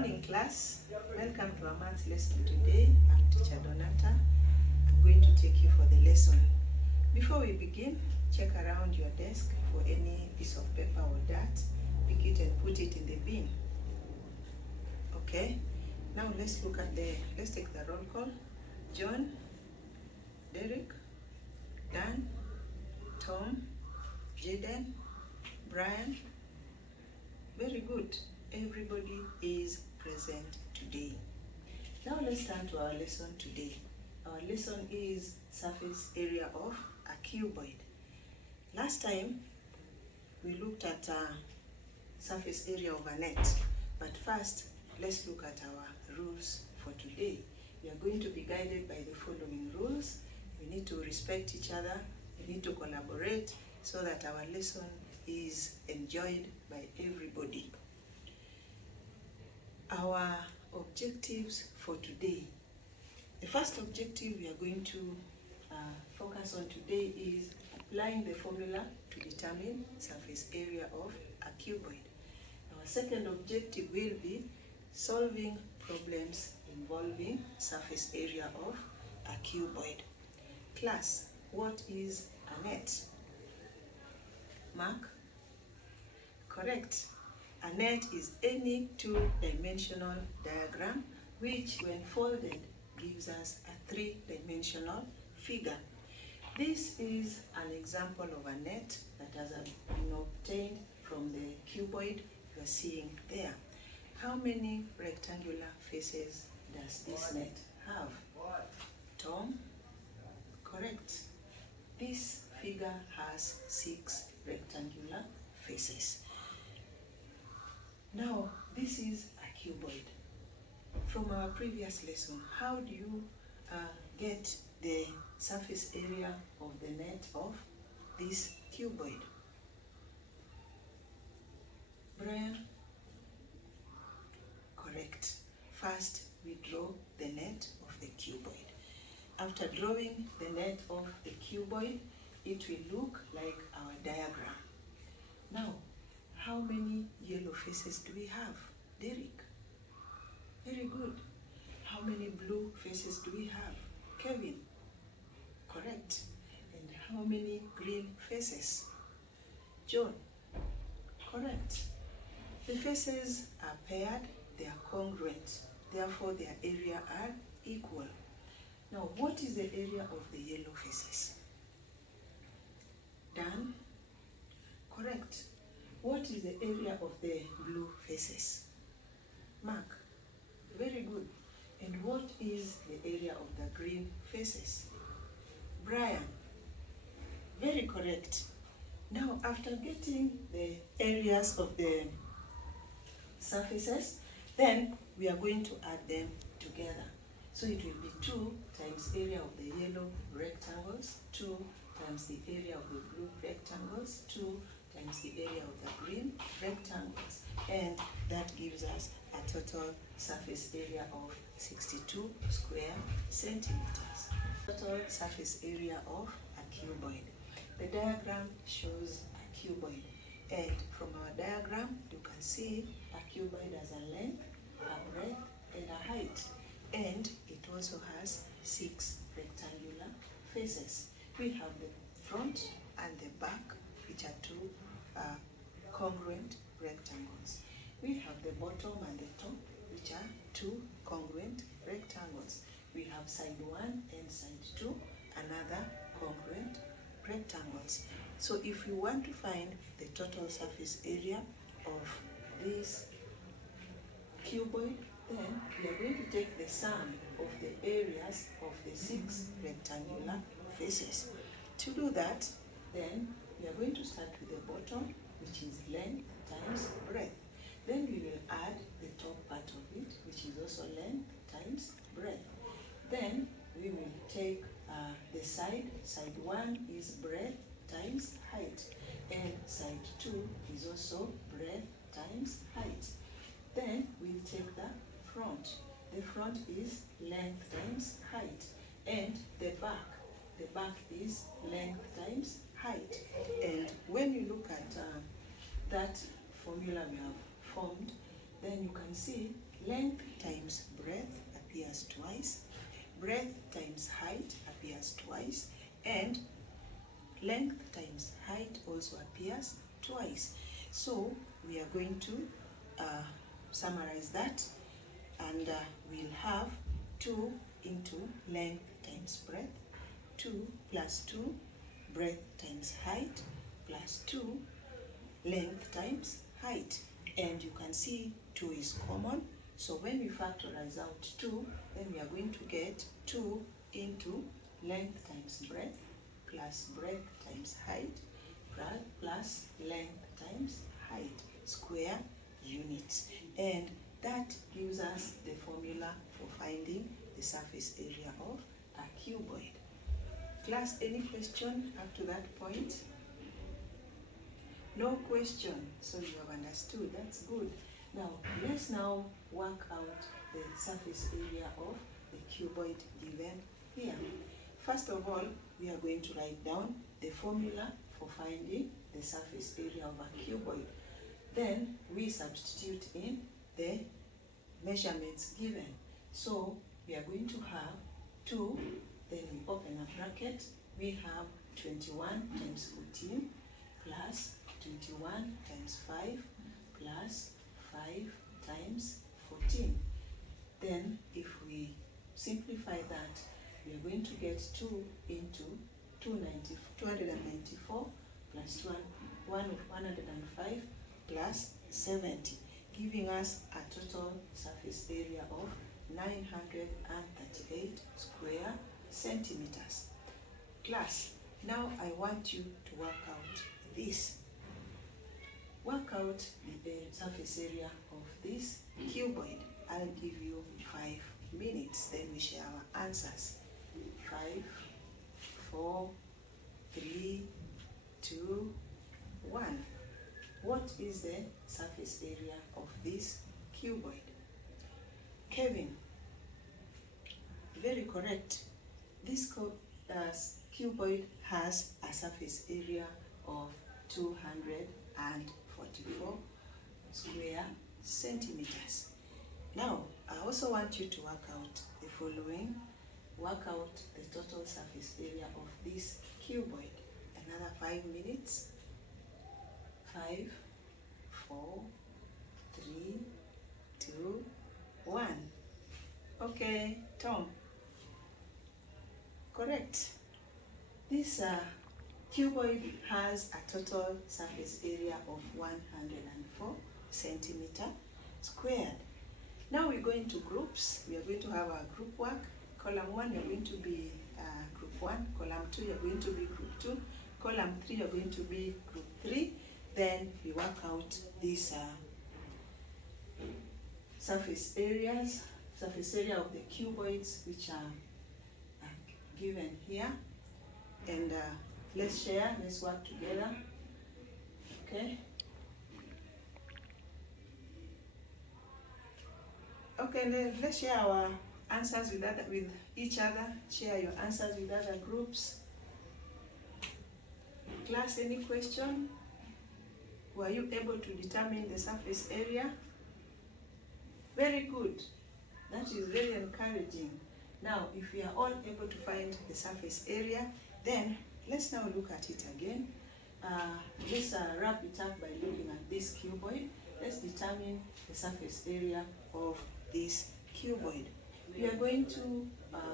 morning, class. Welcome to our maths lesson today. I'm teacher Donata. I'm going to take you for the lesson. Before we begin, check around your desk for any piece of paper or dirt. Pick it and put it in the bin. Okay? Now let's take the roll call. John, Derek, Dan, Tom, Jaden, Brian. Very good. Everybody is present today. Now let's turn to our lesson today. Our lesson is surface area of a cuboid. Last time we looked at surface area of a net, but first let's look at our rules for today. We are going to be guided by the following rules. We need to respect each other, we need to collaborate so that our lesson is enjoyed by everybody. Our objectives for today. The first objective we are going to focus on today is applying the formula to determine surface area of a cuboid. Our second objective will be solving problems involving surface area of a cuboid. Class, what is a net? Mark? Correct. A net is any two-dimensional diagram which, when folded, gives us a three-dimensional figure. This is an example of a net that has been obtained from the cuboid you are seeing there. How many rectangular faces does this net have? Tom? Correct. This figure has 6 rectangular faces. Now, this is a cuboid. From our previous lesson, how do you get the surface area of the net of this cuboid? Brian? Correct. First, we draw the net of the cuboid. After drawing the net of the cuboid, it will look like our diagram. Now, how many yellow faces do we have? Derek? Very good. How many blue faces do we have? Kevin? Correct. And how many green faces? John? Correct. The faces are paired, they are congruent, therefore their area are equal. Now, what is the area of the yellow faces? Dan? Correct. What is the area of the blue faces? Mark? Very good. And what is the area of the green faces? Brian? Very correct. Now, after getting the areas of the surfaces, then we are going to add them together. So it will be 2 times area of the yellow rectangles, 2 times the area of the blue rectangles, 2 times the area of the green rectangles, and that gives us a total surface area of 62 square centimeters. Total surface area of a cuboid. The diagram shows a cuboid, and from our diagram you can see a cuboid has a length, a breadth, and a height, and it also has 6 rectangular faces. We have the front and the back, which are 2 congruent rectangles. We have the bottom and the top, which are 2 congruent rectangles. We have side 1 and side 2, another congruent rectangles. So if you want to find the total surface area of this cuboid, then we are going to take the sum of the areas of the 6 rectangular faces. To do that, then we are going to start with the bottom, which is length times breadth. Then we will add the top part of it, which is also length times breadth. Then we will take the side. Side 1 is breadth times height, and side 2 is also breadth times height. Then we'll take the front. The front is length times height, and the back is length times height. And when you look at that formula we have formed, then you can see length times breadth appears twice, breadth times height appears twice, and length times height also appears twice. So we are going to summarize that, and we'll have 2 into length times breadth, 2 plus 2, breadth times height, plus 2, length times height. And you can see 2 is common, so when we factorize out 2, then we are going to get 2 into length times breadth, plus breadth times height, plus length times height, square units. And that gives us the formula for finding the surface area of a cuboid. Class, any question up to that point? No question, so you have understood. That's good. Now, let's now work out the surface area of the cuboid given here. First of all, we are going to write down the formula for finding the surface area of a cuboid. Then we substitute in the measurements given. So we are going to have 2, then we open a bracket. We have 21 times 14 plus 21 times 5 plus 5 times 14. Then if we simplify that, we are going to get 2 into 294 plus 105 plus 70, giving us a total surface area of 938 square centimeters. Class, now I want you to work out this. Work out the surface area of this cuboid. I'll give you 5 minutes, then we share our answers. 5, 4, 3, 2, 1. What is the surface area of this cuboid? Kevin, very correct. This cuboid has a surface area of 244 square centimeters. Now, I also want you to work out the following. Work out the total surface area of this cuboid. Another 5 minutes. 5, 4, 3, 2, 1. Okay, Tom. Correct. This cuboid has a total surface area of 104 centimeter squared. Now we go into groups. We are going to have a group work. Column 1, you're going to be group 1. Column 2, you're going to be group 2. Column 3, you're going to be group 3. Then we work out these surface area of the cuboids, which are given here. And let's share, let's work together. Okay. Okay, then let's share our answers with each other. Share your answers with other groups. Class, any question? Were you able to determine the surface area? Very good. That is very encouraging. Now, if we are all able to find the surface area, then let's now look at it again. Let's wrap it up by looking at this cuboid. Let's determine the surface area of this cuboid. We are going to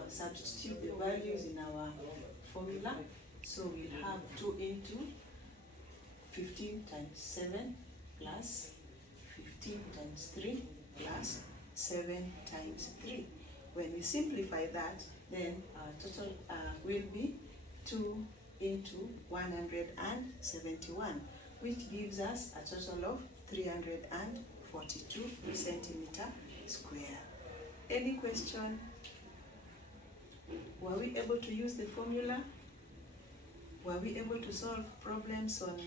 substitute the values in our formula. So we'll have 2 into 15 times 7 plus 15 times 3 plus 7 times 3. When we simplify that, then our total will be 2 into 171, which gives us a total of 342 centimeter square. Any question? Were we able to use the formula? Were we able to solve problems on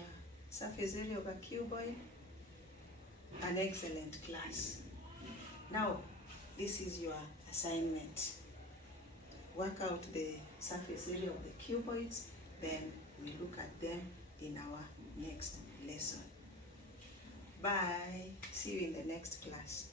surface area of a cuboid? An excellent class. Now, this is your assignment. Work out the surface area of the cuboids, then we look at them in our next lesson. Bye. See you in the next class.